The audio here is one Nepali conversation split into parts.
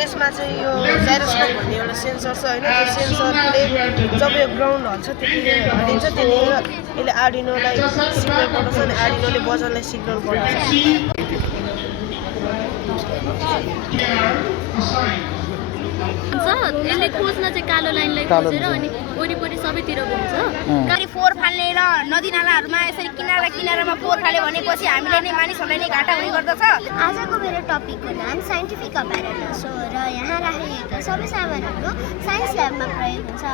यसमा चाहिँ यो जाइरोस्कोप भन्ने एउटा सेन्सर छ हैन त्यो सेन्सरले जब यो ग्राउन्ड हल्छ त्यतिखेर हल्लिन्छ त्यतिखेर यसले आर्डिनोलाई सिग्नल पठाउँछ अनि आर्डिनोले बजरलाई सिग्नल पठाउँछ यसले खोज्न चाहिँ कालो लाइनलाई खोजेर अनि वरिपरि सबैतिर घुम्छ अनि फोहोर फाल्ने र नदी नालाहरूमा यसरी किनारा किनारामा फोहोर फाल्यो भनेपछि हामीले नै मानिसहरूलाई नै घाटा हुने गर्दछ। आजको मेरो टपिकको नाम साइन्टिफिक अपैरेटस हो र यहाँ राखिएका सबै सामानहरू साइन्स ल्याबमा प्रयोग हुन्छ।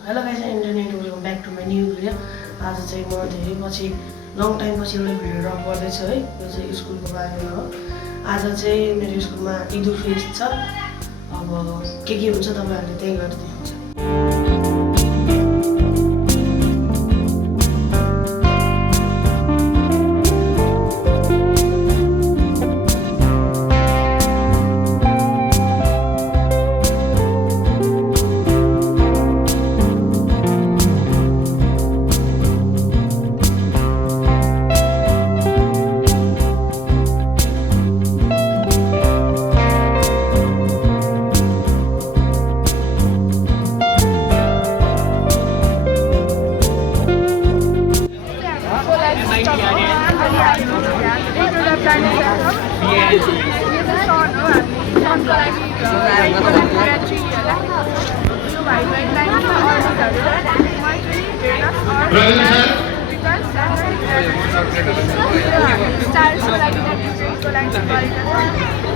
Hello guys internet welcome back to my new video. आज चाहिँ म धेरै पछि लङ टाइम पछि एउटा भिडियो ड्रप गर्दैछु है। यो चाहिँ स्कुलको बारेमा हो। आज चाहिँ मेरो स्कुलमा ईद उल फितर छ। अब के हुन्छ तपाईहरुले त्यही गर्दै हुन्छ।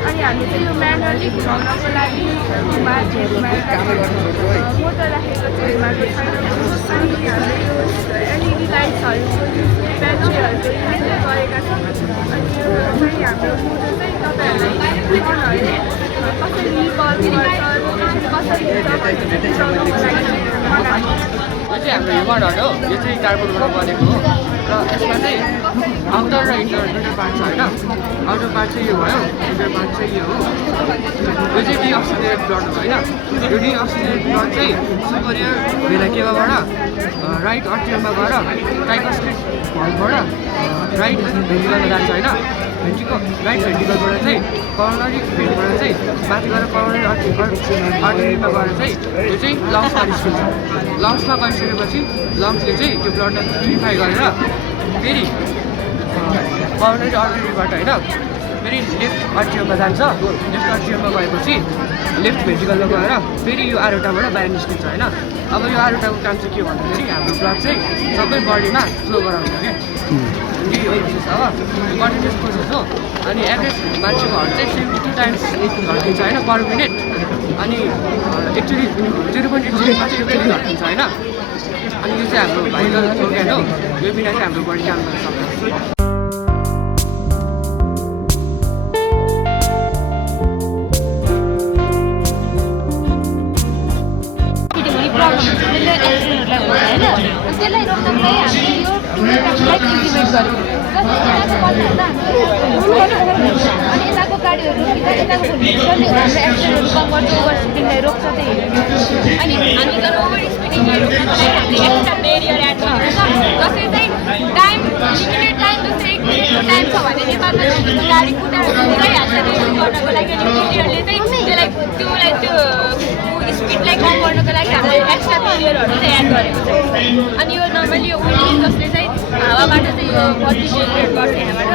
अनि हामी चाहिँ यो म्यानुअली घुमाउनको लागि बाटोहरूमा मोटर राखेको चाहिँ बाटो छैन अनि हामीले यो एलइडी लाइट्सहरूको ब्याट्रीहरूको युज गरेका छौँ। अनि यो चाहिँ हाम्रो मोटर चाहिँ तपाईँहरूलाई कसरी रिकल गर्छ कसरी चलाउनको लागि यो चाहिँ हाम्रो ह्युमन हर्ट हो। यो चाहिँ कार्बनबाट बनेको हो र यसमा चाहिँ आउटर र इन्टर दुईवटा पार्ट छ होइन। आउटर पार्ट चाहिँ यो भयो, इन्टर पार्ट चाहिँ यो हो। यो चाहिँ डिअक्सिजनेटेड ब्लड हो होइन। यो डिअक्सिजनेटेड ब्लड चाहिँ सुपरियर भेना केभाबाट राइट आर्टियममा गएर ट्राइकोस्टिक भल्भबाट राइट भेन्ट्रिकलमा जान्छ होइन। राइट भेन्ट्रिकलबाट चाहिँ करोनरी भेन्टबाट चाहिँ माथि गएर करोनरी आर्टेरीमा गएर चाहिँ यो चाहिँ लङ्समा निस्किन्छ। लङ्समा गइसकेपछि लङ्सले चाहिँ त्यो ब्लडलाई प्युरिफाई गरेर फेरि करोनरी आर्टेरीबाट होइन फेरि लेफ्ट आर्टियममा जान्छ। लेफ्ट आर्टियममा गएपछि लेफ्ट भेन्ट्रिकलमा गएर फेरि यो आरोटाबाट बाहिर निस्किन्छ होइन। अब यो आरोटाको काम चाहिँ के भन्दाखेरि हाम्रो ब्लड चाहिँ सबै बडीमा फ्लो गराउँछ क्या। यो प्रोसेस हो, कन्टिन्युस प्रोसेस हो। अनि एभरेज मान्छेको हर्ट चाहिँ 72 टाइम्स धड्किन्छ होइन पर मिनट। अनि एक्चुली 0.8 चाहिँ एक्चुली धड्किन्छ होइन। अनि यो चाहिँ हाम्रो भाइटल organ हो। यो बिना चाहिँ हाम्रो बडी काम गर्न सक्दैन। त्यसलाई रोक्नको लागि हामीले यो एक्टिभेट गर्यौँ अनि यताको गाडीहरू यताको हाम्रो एक्सिडेन्टहरू कम गर्छ, ओभर स्पिडिङलाई रोक्छ त्यही। अनि हामी तर ओभर स्पिडिङलाई रोक्नको लागि हामीले एक्स्ट्रा बेरियर एड गरेको छ जसले चाहिँ टाइम लिमिटेड टाइम जस्तै 1 मिनेटको टाइम छ भने नेपालमा चाहिँ गाडी कुदाएर कुदाइहाल्छ। त्यो गर्नको लागि अनि बेरियरले चाहिँ त्यसलाई त्यो स्पिडलाई कम गर्नको लागि हामीले एक्स्ट्रा बेरियरहरू चाहिँ एड गरेको छ। अनि यो नर्मली यो विन्ड जसले चाहिँ हावाबाट चाहिँ यो बत्ती जेनेरेट गर्छ यहाँबाट।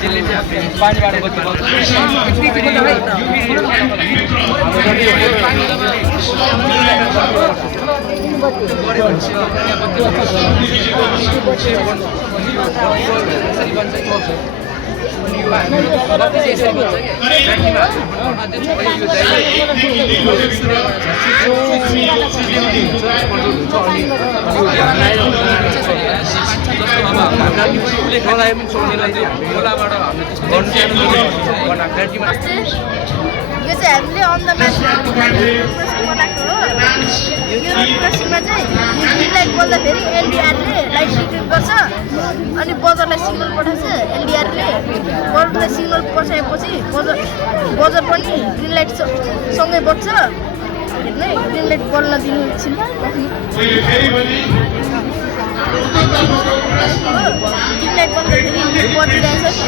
त्यसले चाहिँ पानीबाट बत्ती बल्छ। यो चाहिँ हामीले अन द म्याच बनाएको हो। यो प्रेसिङमा चाहिँ लाइट बल्दाखेरि एलडिआरले लाइट डिटेक्ट गर्छ अनि बजरलाई सिग्नल पठाउँछ। एलडिआरले बजरलाई सिग्नल पठाएपछि बजर पनि ग्रिन लाइट सँगै बज्छ। हेर्नु है ग्रिन लाइट बल्न दिनु एकछिन। टिमलाइट बन्दाखेरि बजिरहेछ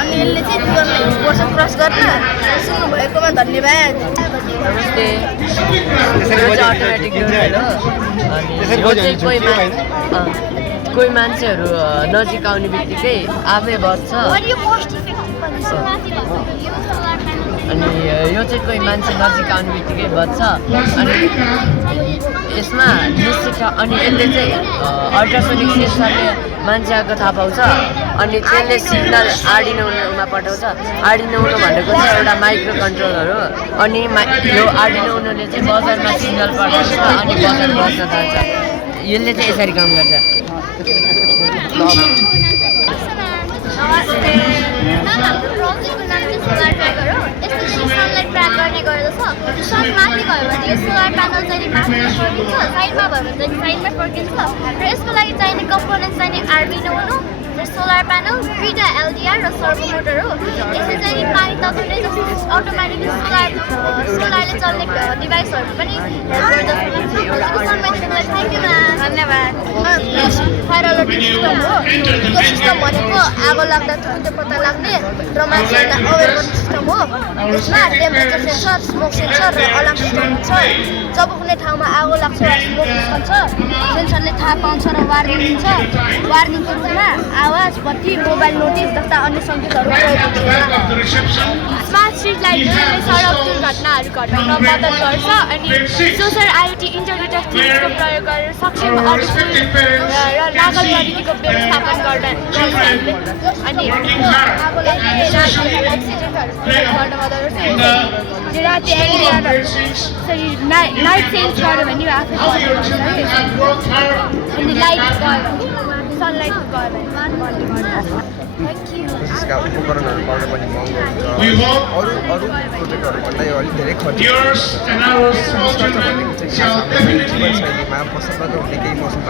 अनि यसले चाहिँ जीवनलाई वर्ष क्रस गर्न सुन्नु भएकोमा धन्यवाद। नमस्ते, यो चाहिँ अटोमेटिक डोर हो अनि यो चाहिँ कोही मान्छेहरू नजिक आउने बित्तिकै आफै बज्छ अनि यो चाहिँ कोही मान्छे नजिक आउने बित्तिकै बज्छ अनि यसमा निश्चित अनि यसले चाहिँ अल्ट्रासोनिक सेन्सरले मान्छे आएको थाहा पाउँछ अनि त्यसले सिग्नल आर्डिनोमा पठाउँछ। आर्डिनोनो भनेको चाहिँ एउटा माइक्रो कन्ट्रोलर हो अनि यो आर्डिनोले चाहिँ बजारमा सिग्नल पठाउँछ अनि बजार बज्न थाल्छ। यसले चाहिँ यसरी काम गर्छ। नमस्ते, हाम्रो प्रोजेक्टको नाम चाहिँ सोलर ट्र्याकर हो। यसले चाहिँ सनलाइट ट्र्याक गर्ने गर्दछ। सन माथि गयो भने यो सोलर प्यानल चाहिँ माथि फर्किन्छ, साइडमा भयो भने चाहिँ साइडमा फर्किन्छ र यसको लागि चाहिने कम्पोनेन्ट चाहिने आर्डिनो उनो र सोलर प्यानल, 3टा एलडिआर र सर्भो मोटर हो। यसले चाहिँ पानी तताउने जस्तो अटोमेटिकली सोलरले चल्ने डिभाइसहरू पनि हेल्प गर्दछ। धन्यवाद। फायर अलर्ट सिस्टम हो। यो सिस्टम भनेको आगो लाग्दा तुरुन्तै पत्ता लाग्ने र मान्छेहरूलाई अवेर गर्ने सिस्टम हो। यसमा टेम्परेचर सेन्सर, स्मोक सेन्सर र अलार्म सिस्टम छ। जब कुनै ठाउँमा आगो लाग्छ वा स्मोक निस्कन्छ सेन्सरले थाहा पाउँछ र वार्निङ दिन्छ। वार्निङको रूपमा आवाज, बत्ती, मोबाइल नोटिस जस्ता अन्य सङ्केतहरू प्रयोग हुन्छ। स्मार्ट स्ट्रिट लाइटले सडक दुर्घटनाहरू घटाउन मद्दत गर्छ अनि सोसर आइओटी इन्टरनेट अफ थिङ्सको प्रयोग गरेर सक्षम अडिसन र लागत प्रविधिको व्यवस्थापन गर्छ अनि राति नाइट चेन्ज गर्यो भने आफै अनि लाइट सनलाइट गयो भने त्यसका उपकरणहरू पाउन पनि महँगो हुन्छ। अरू प्रोजेक्टहरूभन्दा यो अलिक धेरै खर्च भनेको चाहिँ हाम्रो जीवनशैलीमा बसोबास हुने केही मौसम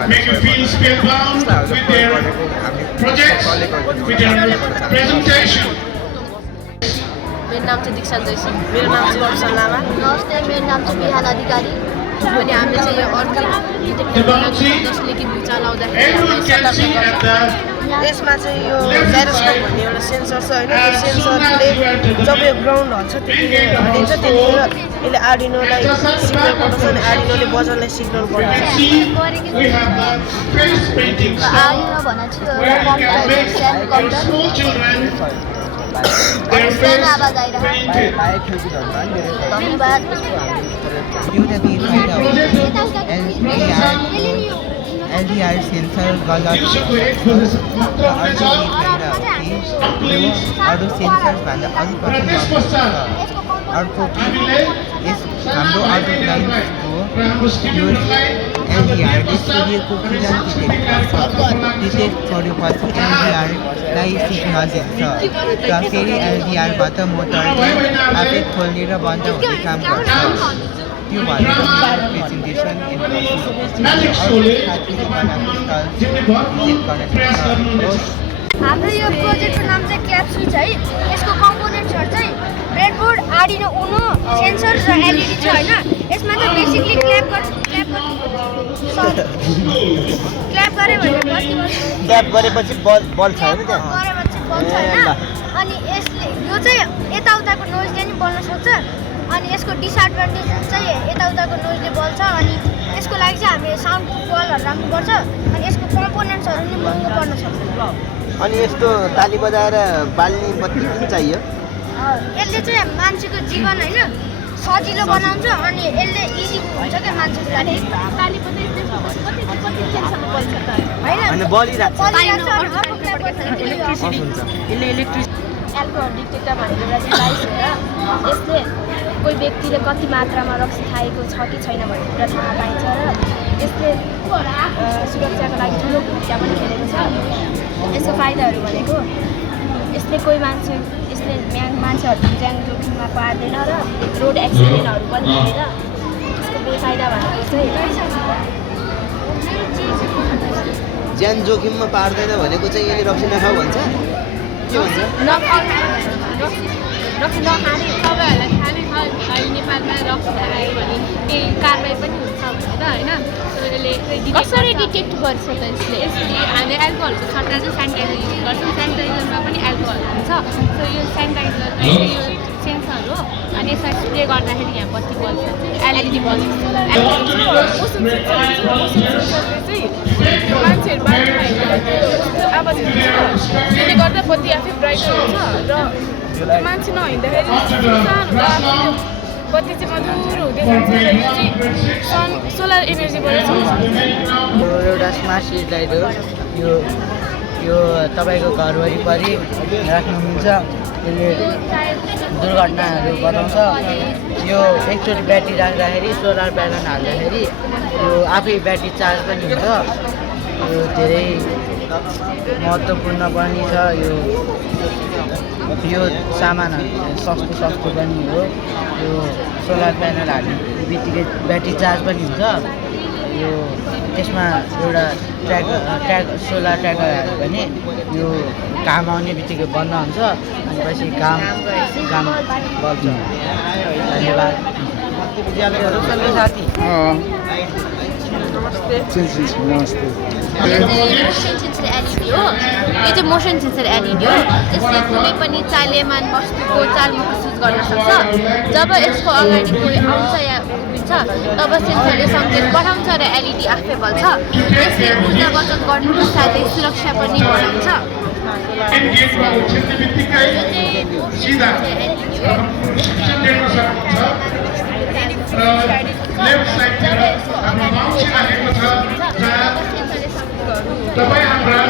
यस्ताहरू प्रयोग गरेको हामी चलेको। मेरो नाम चाहिँ दीक्षा जैसी। मेरो नाम चाहिँ वर्षा लामा। नमस्ते, मेरो नाम चाहिँ बिहान अधिकारी। अनि हामीले चाहिँ यो अर्किड जसले कि भुइँचालो आउँदाखेरि यसमा चाहिँ यो जाइरोस्कोप भन्ने एउटा सेन्सर छ होइन। यो सेन्सरले जब यो ग्राउन्ड हल्छ त्यतिखेर हल्लिन्छ, त्यतिखेर यसले आर्डिनोलाई सिग्नल पठाउँछ अनि आर्डिनोले बजारलाई सिग्नल पठाउँछ। आर्डिनो भने चाहिँ आवाज आइरहेको। धन्यवाद। LDR सेन्सर गलत अरू सेन्सर्सभन्दा अलिक पछि अर्को यस हाम्रो अटोप्लाइन्सको यो LDRले सूर्यको किरण डिटेक्ट गरेपछि LDRलाई सिग्नल दिन्छ र फेरि LDRबाट मोटरले आफै खोल्ने र बन्द हुने काम गर्छ। त्यो भनेको प्रेजेन्टेसन हाम्रो यो प्रोजेक्टको नाम चाहिँ क्याप्सुल है। यसको कम्पोनेन्ट्सहरू चाहिँ ब्रेडबोर्ड, आर्डिनो उनो, सेन्सर र एलइडी छ होइन। यसमा चाहिँ बेसिकली क्ल्याप गरेपछि बल्छ होइन त्यहाँ अनि यसले यो चाहिँ यताउताको नोइजले नि बोल्न सक्छ अनि यसको डिसएडभान्टेज चाहिँ यताउताको नोइजले बोल्छ अनि यसको लागि चाहिँ हामीले साउन्ड वालहरू राख्नुपर्छ अनि यसको कम्पोनेन्ट्सहरू नि महँगो पर्न सक्छ। अनि यस्तो ताली बजाएर बाल्ने बत्ती किन चाहियो? यसले चाहिँ मान्छेको जीवन होइन सजिलो बनाउँछ अनि यसले इजी हुन्छ क्या मान्छेको लागि। एल्कोहल डिटेक्टर भनेको एउटा डिभाइस हो। यसले कोही व्यक्तिले कति मात्रामा रक्सी खाएको छ कि छैन भन्ने कुरा थाहा पाइन्छ र यसले सुरक्षाको लागि ठुलो भूमिका पनि खेलेको छ। यसको फाइदाहरू भनेको यसले मान्छेहरूको ज्यान जोखिममा पार्दैन र रोड एक्सिडेन्टहरू पनि हुँदैन। यसको बेफाइदा भनेको चाहिँ ज्यान जोखिममा पार्दैन भनेको चाहिँ यसले रक्सी नखाऊ भन्छ के भन्छ? रक्सी नखाने तपाईँहरूलाई खाने नेपालमा रक्स लगायो भने केही कारबाही पनि हुन्छ भनेर होइन कसरी डिटेक्ट गर्छ त यसले हामीले एल्कोहलको सट्टा चाहिँ सेनिटाइजर युज गर्छौँ सेनिटाइजरमा पनि एल्कोहल हुन्छ सो यो सेनिटाइजर चाहिँ यो सेन्सर हो अनि यसलाई स्प्रे गर्दाखेरि यहाँ बत्ती बल्छ एलइडी बल्छ मान्छेहरू बाटोमा हिँड्दा आवाज हुन्छ त्यसले गर्दा बत्ती आफै ब्राइट हुन्छ र मान्छे नहिँड्दाखेरि सानो बत्ती चाहिँ मधुरो हुँदै जान्छ र यो चाहिँ सोलर एनर्जीबाट एउटा स्मार्ट स्ट्रिट लाइट हो यो तपाईँको घर वरिपरि राख्नुहुन्छ यसले दुर्घटनाहरू बताउँछ यो एकचोटि ब्याट्री राख्दाखेरि सोलर प्यानल हाल्दाखेरि यो आफै ब्याट्री चार्ज पनि हुन्छ यो धेरै महत्त्वपूर्ण पनि छ यो सामानहरू सस्तो पनि हो यो सोलर प्यानल हाल्ने बित्तिकै ब्याट्री चार्ज पनि हुन्छ यो त्यसमा एउटा ट्र्याक सोलर ट्र्याकर हाल्यो भने यो घाम आउने बित्तिकै बन्द हुन्छ अनि पछि घाम बल्छ धन्यवाद साथी नमस्ते यो चाहिँ मोसन सेन्सर एलइडी हो यसले कुनै पनि चाल्यमान वस्तुको चाल महसुस गर्न सक्छ जब यसको अगाडि कोही आउँछ या उभिन्छ तब सेन्सरले सङ्केत पठाउँछ र एलइडी आफै बल्छ यसले ऊर्जा बचत गर्नुको साथै सुरक्षा पनि बढाउँछ तपाईँ हाम्रा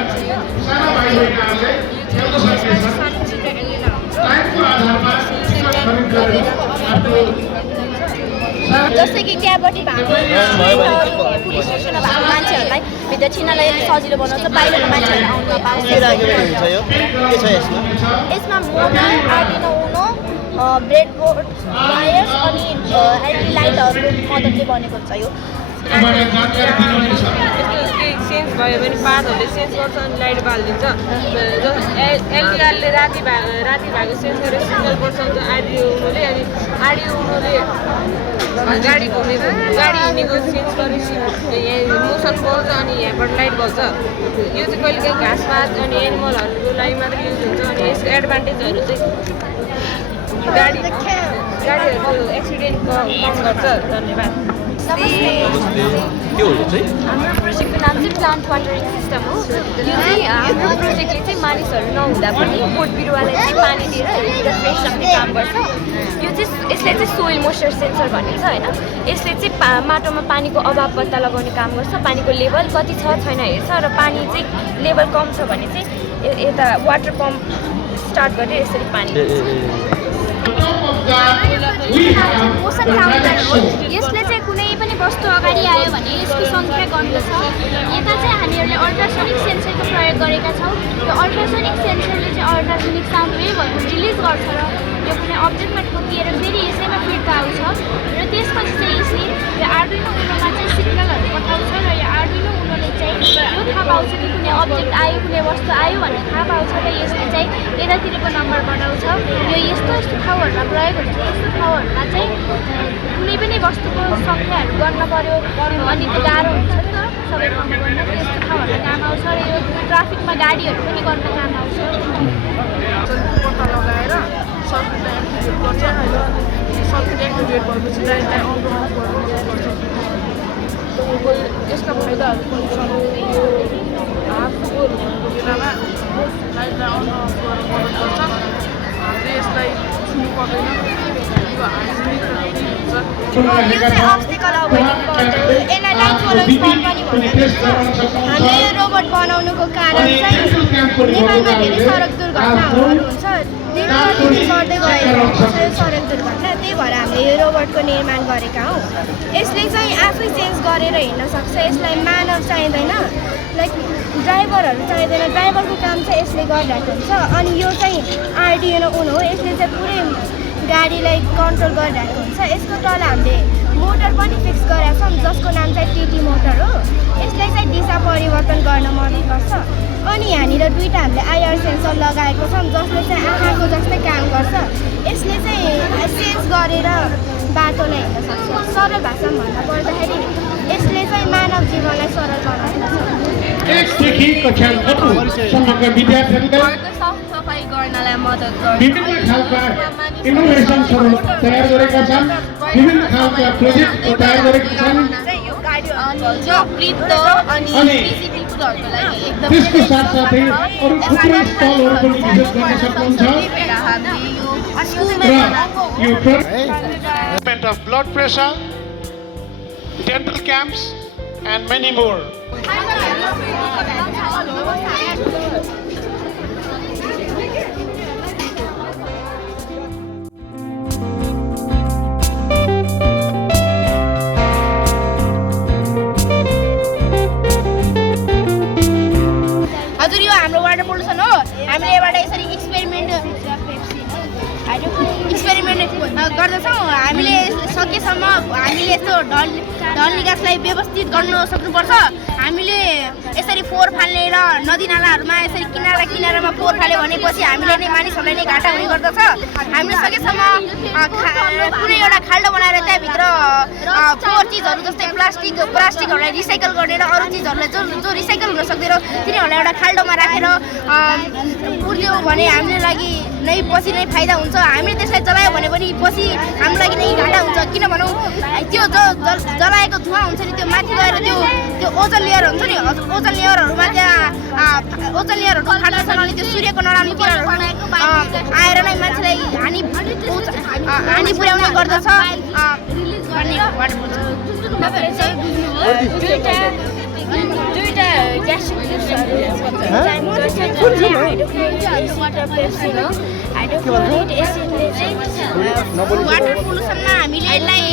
साना भाइ बहिनीहरूले खेल्न सक्नेछन् टाइमको आधारमा टिकट खरिद गरेर जस्तै कि त्यहाँबाट पुलिस स्टेसनमा भएको मान्छेहरूलाई भित्र छिर्नलाई सजिलो बनाउँछ बाहिरको मान्छेहरू आउन पाउँछ यसमा मोटर आर्डिनो उनो ब्रेडबोर्ड वायर्स अनि एलइडी लाइटहरूको मद्दतले बनेको हुन्छ यो सेन्स भयो भने पातहरूले सेन्स गर्छ अनि लाइट बालिदिन्छ एलटिआरले राति भएको सेन्स गरेर सिग्नल पठाउँछ आडियो उनोले अनि आडियो उनोले गाडी हिँडेको सेन्स गरेपछि मोसन बल्छ अनि यहाँबाट लाइट बल्छ यो चाहिँ कहिलेकाहीँ घाँसपात अनि एनिमलहरूको लागि मात्र युज हुन्छ अनि यसको एडभान्टेजहरू चाहिँ गाडीहरूको एक्सिडेन्ट कम गर्छ धन्यवाद हाम्रो प्रोजेक्टको नाम चाहिँ प्लान्ट वाटरिङ सिस्टम हो यो चाहिँ हाम्रो प्रोजेक्टले चाहिँ मानिसहरू नहुँदा पनि बोट बिरुवालाई चाहिँ पानी दिएर फ्रेस राख्ने काम गर्छ यो चाहिँ यसलाई चाहिँ सोइल मोइस्चर सेन्सर भनिन्छ होइन यसले चाहिँ माटोमा पानीको अभाव पत्ता लगाउने काम गर्छ पानीको लेभल कति छ छैन हेर्छ र पानी चाहिँ लेभल कम छ भने चाहिँ यता वाटर पम्प स्टार्ट गरेर यसरी पानी मोसन काउन्टर हो यसले चाहिँ कुनै पनि वस्तु अगाडि आयो भने यसको सङ्ख्या गन्दछ यता चाहिँ हामीहरूले अल्ट्रासोनिक सेन्सरको प्रयोग गरेका छौँ यो अल्ट्रासोनिक सेन्सरले चाहिँ अल्ट्रासोनिक साउन्ड वेभहरू रिलिज गर्छ र यो कुनै अब्जेक्टमा ठोकिएर फेरि यसैमा फिर्ता आउँछ र त्यसपछि चाहिँ यसले यो आर्डिनो उनोमा चाहिँ सिग्नलहरू पठाउँछ र यो आर्डिनो उनोले चाहिँ यो थाहा पाउँछ कि कुनै अब्जेक्ट आयो कुनै वस्तु आयो भनेर थाहा पाउँछ र यसले चाहिँ यतातिरको नम्बर बढाउँछ यो यस्तो ठाउँहरूमा प्रयोग हुन्छ यस्तो ठाउँहरूमा चाहिँ कुनै पनि वस्तुको सङ्ख्याहरू गर्न पर्यो अनि त्यो गाह्रो हुन्छ नि त सबै ठाउँमा गर्न यस्तो ठाउँहरूमा काम आउँछ र यो ट्राफिकमा गाडीहरू पनि गर्न काम आउँछ पत्ता लगाएर सर्किट एक्टिभेट गर्छ होइन सर्किट एक्टिभेट भएपछि लाइटलाई अन अफ गर्नुपर्छ यसका फाइदाहरू पनि छन् हाफ फोर भएको बेलामा लाइटलाई अन अफ गर्न मद्दत गर्छ हामीले यसलाई छुनु पर्दैन यो हाइजेनिक यो चाहिँ अब्स्टिकल अभोइडिङ गर्छ यसलाई लाइट फलोइङ पनि भनिन्छ हामीले यो रोबोट बनाउनुको कारण चाहिँ नेपालमा धेरै सडक दुर्घटनाहरू हुन्छ दिनप्रतिदिन बढ्दै गएको सडक दुर्घटना त्यही भएर हामीले यो रोबोटको निर्माण गरेका हौँ यसले चाहिँ आफै चेन्ज गरेर हिँड्न सक्छ यसलाई मानव चाहिँदैन लाइक ड्राइभरहरू चाहिँदैन ड्राइभरको काम चाहिँ यसले गरिरहेको हुन्छ अनि यो चाहिँ आर्डिनो उन हो यसले चाहिँ पुरै गाडीलाई कन्ट्रोल गरिरहेको हुन्छ यसको तल हामीले मोटर पनि फिक्स गरेका छौँ जसको नाम चाहिँ टिटी मोटर हो यसले चाहिँ दिशा परिवर्तन गर्न मद्दत गर्छ अनि यहाँनिर दुईवटा हामीले आइआर सेन्सर लगाएको छौँ जसले चाहिँ आँखाको जस्तै काम गर्छ। यसले चाहिँ सेन्स गरेर बाटोलाई हिँड्न सक्छ। सरल भाषामा भन्दा पर्दाखेरि यसले चाहिँ मानव जीवनलाई सरल बनाउँदछ। एकदेखि कक्षा 9 सम्मका विद्यार्थीहरूलाई सफाइ गर्नलाई मद्दत गर्छ। विभिन्न खालका इनोभेसन्सहरू तयार गरेका छन्, विभिन्न खालका प्रोजेक्ट तयार गरेका छन्। त्यसको साथसाथै अरू थुप्रै स्टलहरू पनि विजिट गर्न सक्नुहुन्छ र यो treatment of blood pressure, dental camps and many more. हजुर यो हाम्रो वाटर पोल्युसन हो। हामीले यबाट यसरी एक्सपेरिमेन्ट गर्दछौँ। हामीले सकेसम्म हामीले यस्तो ढल निकासलाई व्यवस्थित गर्न सक्नुपर्छ। हामीले यसरी फोहोर फाल्ने र नदी नालाहरूमा यसरी किनारामा फोहोर फाल्यो भनेपछि हामीले नै मानिसहरूलाई नै घाटा हुने गर्दछ। हामीले सकेसम्म कुनै एउटा खाल्डो बनाएर त्यहाँभित्र फोहोर चिजहरू जस्तै प्लास्टिकहरूलाई रिसाइकल गर्ने र अरू चिजहरूलाई जो रिसाइकल हुन सक्दैन तिनीहरूलाई एउटा खाल्डोमा राखेर पुर्ल्यो भने हाम्रो लागि नै पछि नै फाइदा हुन्छ। हामीले त्यसलाई जलायो भने पनि पछि हाम्रो लागि नै घाटा हुन्छ। किन भनौँ त्यो जलाएको धुवा हुन्छ नि त्यो माथि गएर त्यो ओजन लेयर हुन्छ नि, ओजन लेयरहरूमा त्यहाँ ओजन लेयरहरू फाट्दछन् अनि त्यो सूर्यको नराम्रो किरणहरू आएर नै मान्छेलाई हानि पुर्याउने गर्दछ। दुईटा ग्यास्ट्रिक जुसहरू हाइड्रोक्लोरिक एसिडले चाहिँ वाटर पोल्युसनमा हामीले यसलाई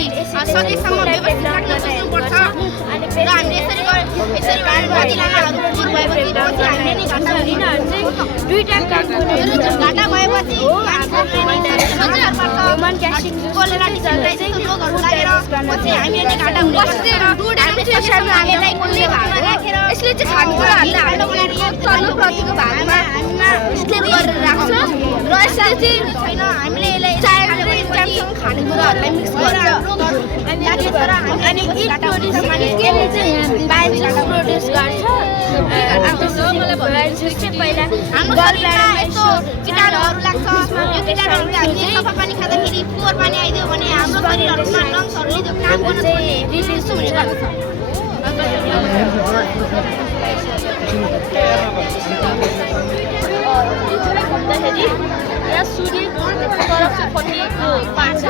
सकेसम्म व्यवस्थित राख्न सक्नुपर्छ। र हामीले यसरी नदी नालाहरू भएपछि हामीले नै घाटा हुने दुईटा घाटा भएपछि ह्युमन ग्यास्ट्रिक कोलेरा रोगहरू लागेर पछि हामीले नै घाटा यसले चाहिँ खानेकुराहरूलाई हाम्रो तल्लोप्रतिको भागमा स्टेप गरेर राख्छ र यसले चाहिँ छैन हामीले यसलाई चाहेको खानेकुराहरूलाई मिक्स गर्छ अनि यसले चाहिँ बायोग्यास प्रोड्युस गर्छ। पहिला हाम्रो शरीरमा यस्तो किटाणुहरू लाग्छ। यो किटाणुहरूले हामीले सफा पानी खाँदाखेरि फोहोर पानी आइदियो भने हाम्रो शरीरहरूमा लङ्सहरूले त्यो काम गर्न छोड्ने रिलिज हुने गर्छ। भन्दाखेरि यहाँ सूर्यको तरफ चाहिँ फटिएको पार्छ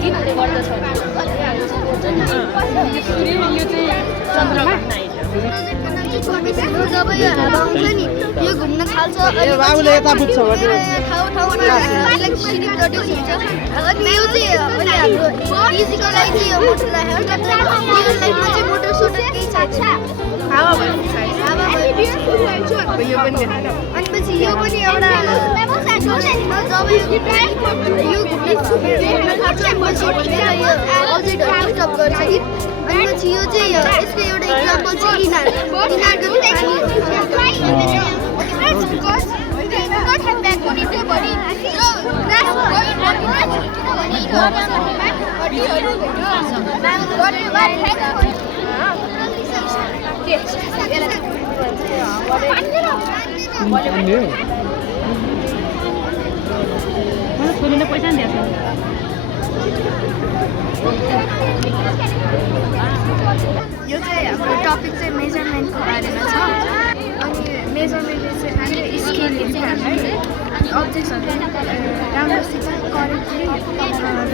दिनले गर्दछ। यो चाहिँ चन्द्रमा जब यो हावा आउँछ नि यो घुम्न थाल्छ इलेक्ट्रिसिटी प्रड्युस हुन्छ। अनि यो चाहिँ हाम्रो इजीको लागि चाहिँ यो मोटर राखेको चाहिँ मोटर सोटर केही छ हावा अनि पछि यो पनि एउटा जब यो स्टप गर्छ कि अनि पछि यो चाहिँ यसको एउटा इक्जाम्पल चाहिँ पैसा यो चाहिँ हाम्रो टपिक चाहिँ मेजरमेन्टको बारेमा छ। अनि मेजरमेन्टले चाहिँ हामीले स्केलले चाहिँ हामीलाई अब्जेक्ट्सहरू राम्रोसित करेक्टली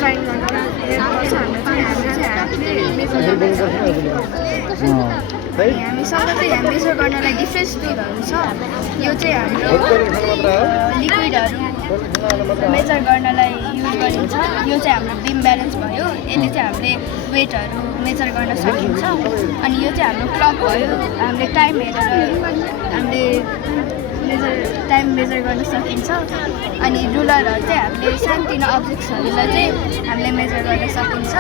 फाइन्ड गर्न हेर्नुपर्छ। हामीले चाहिँ हामीले मेजरमेन्ट हामी सबै मेजर गर्नलाई डिफ्रेन्ट टुलहरू छ। यो चाहिँ हाम्रो लिक्विडहरू मेजर गर्नलाई युज गरिन्छ। यो चाहिँ हाम्रो बिम ब्यालेन्स भयो। यसले चाहिँ हामीले वेटहरू मेजर गर्न सकिन्छ। अनि यो चाहिँ हाम्रो क्लक भयो। हामीले टाइम हेरेर हामीले टाइम मेजर गर्न सकिन्छ। अनि रुलरहरू चाहिँ हामीले सानोतिनो अब्जेक्ट्सहरूलाई चाहिँ हामीले मेजर गर्न सकिन्छ।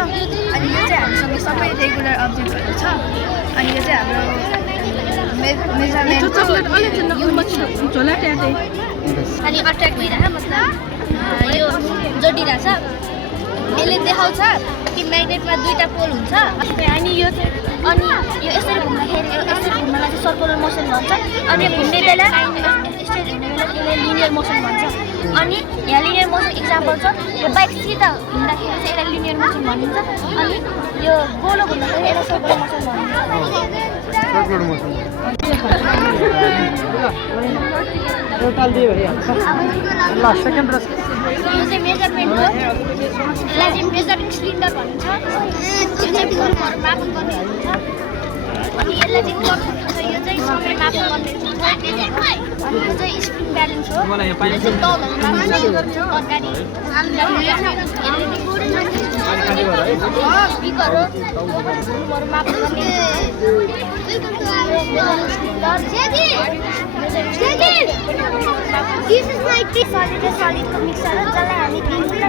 अनि यो चाहिँ हामीसँग सबै रेगुलर अब्जेक्टहरू छ। अनि यो चाहिँ हाम्रो अनि अट्र्याक्ट भइरहेको मतलब यो जोडिरहेछ यसले देखाउँछ कि म्याग्नेटमा दुईटा पोल हुन्छ अनि यो यसरी घुम्दाखेरि यसरी घुम्नलाई चाहिँ सर्कुलर मोसन भन्छ अनि घुम्ने बेला यसरी घुम्ने बेला यसले लिनियर मोसन भन्छ अनि यहाँ लिनियर मोसन इक्जाम्पल छ यो बाइक सिधा हिँड्दाखेरि चाहिँ यसलाई लिनियर मोसन भनिन्छ अनि यो गोलो घुम्दाखेरि यसलाई सर्कुलर मोसन भनिन्छ ल सेकेन्ड यो चाहिँ मेजरमेन्ट हो यसलाई चाहिँ मेजरिङ सिलिन्डर भनिन्छ यो चाहिँ कर्वहरू मापन गर्ने हुन्छ अनि यसलाई चाहिँ कर्व भन्छ यो चाहिँ समय मापन गर्ने हुन्छ अनि यो चाहिँ स्प्रिङ ब्यालेन्स हो यो चाहिँ तलहरू माप्छ अगाडि स्पिकर हो रुमहरू मापन गर्ने This is my solid को मिक्सर हो जसलाई हामी तिनवटा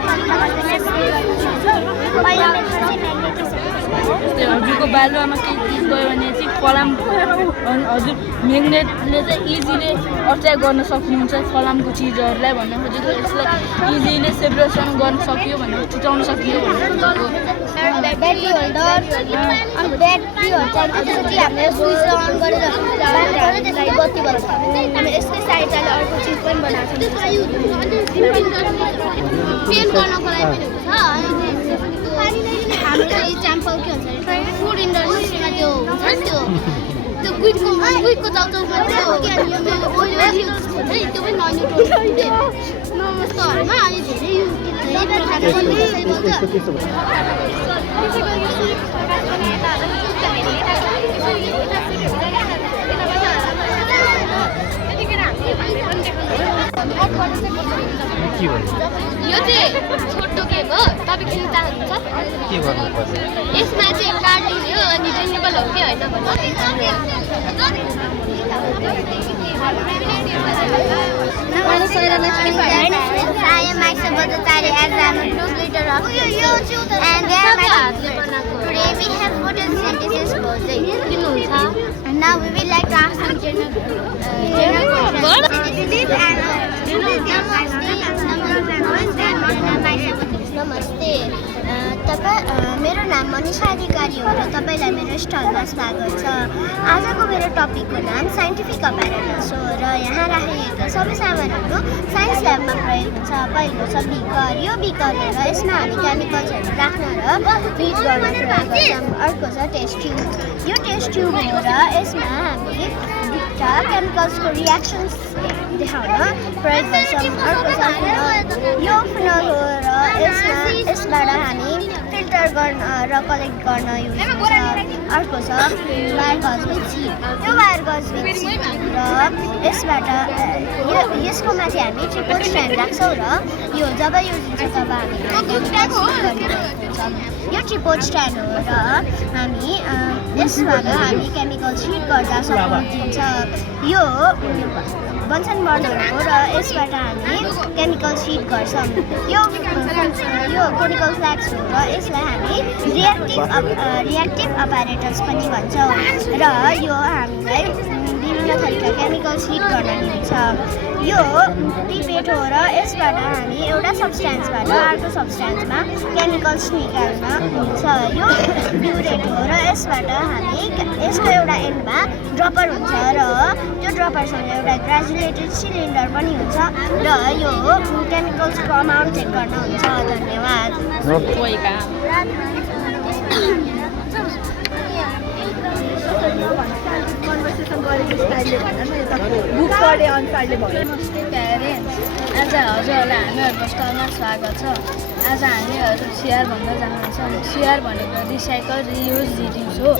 हजुरको बालुवामा केही चिज गयो भने चाहिँ फलाम हजुर म्याग्नेटले चाहिँ इजिली अट्र्याक्ट गर्न सक्नुहुन्छ फलामको चिजहरूलाई भन्न खोजेको यसलाई इजिली सेपरेसन गर्न सक्यो भनेर छुटाउन सकियो ब्याट्री होल्डर अनि ब्याट्रीहरू चाहिन्छ त्यसपछि हामीले स्विच अन गरेर त्यसलाई बत्ती बल्छ हामी यसकै साइडले अर्को चिज पनि बनाएको छौँ पेन गर्नको लागि पनि हुन्छ हाम्रो इक्जाम्पल के हुन्छ भने फुड इन्डस्ट्रीमा त्यो हुन्छ नि त्यो क्विकको चाउचाउमा त्यो ओइल युज हुन्छ नि त्यो पनि नन यस्तोहरूमा अनि धेरै यो चाहिँ छोटो गेम हो तपाईँ खेल्न चाहनुहुन्छ के गर्नुपर्छ यसमा चाहिँ कार्ड लिने हो अनि ड्रिङ्केबल हो कि होइन Now we would like to ask some general नमस्ते मेरो नाम मनिषा अधिकारी हो र तपाईँलाई मेरो स्टलमा स्वागत छ आजको मेरो टपिकको नाम साइन्टिफिक अपरेटस हो र यहाँ राखिएका सबै सामानहरू साइन्स ल्याबमा प्रयोग हुन्छ पहिलो छ बिकर यो बिकर र यसमा हामी केमिकल्सहरू राख्न र फिट गर्न प्रयोग गर्छौँ अर्को छ टेस्ट ट्युब यो टेस्ट ट्युब हो र यसमा हामी दुईवटा केमिकल्सको रियाक्सन्स देखाउन प्रयोग गर्छौँ अर्को छ यो फनल हो र यसबाट हामी फिल्टर गर्न र कलेक्ट गर्न युज हुन्छ अर्को छ वायर गज विथ सिप यो वायर गज विथ सिप र यसबाट यसको माथि हामी ट्रिपल स्ट्यान्ड राख्छौँ र यो जब युज हुन्छ तब हामी यो ट्रिपल स्ट्यान्ड हो र हामी यसबाट हामी केमिकल हिट गर्दा सपोर्ट दिन्छ यो बन्सन बर्नर हो र यसबाट हामी केमिकल हिट गर्छौँ यो कोनिकल फ्ल्याक्स हो र यसलाई हामी रियाक्टिभ अपरेटस पनि भन्छौँ र यो हामीलाई विभिन्न थरीका केमिकल्स हिट गर्न दिन्छ यो पिपेट हो र यसबाट हामी एउटा सब्सटेन्सबाट अर्को सब्सटेन्समा केमिकल्स निकाल्न हुन्छ यो ब्युरेट हो र यसबाट हामी यसको एउटा एन्डमा ड्रपर हुन्छ र त्यो ड्रपरसँग एउटा ग्रेजुलेटेड सिलिन्डर पनि हुन्छ र यो केमिकल्सको अमाउन्ट चेक गर्न हुन्छ धन्यवाद बुक पढे अनुसारले भयो नमस्ते प्यारेन्ट्स आज हजुरहरूलाई हामीहरूको स्टलमा स्वागत छ आज हामीहरू सिआर भन्न चाहन्छौँ सिआर भनेको रिसाइकल रियुज रिड्युस हो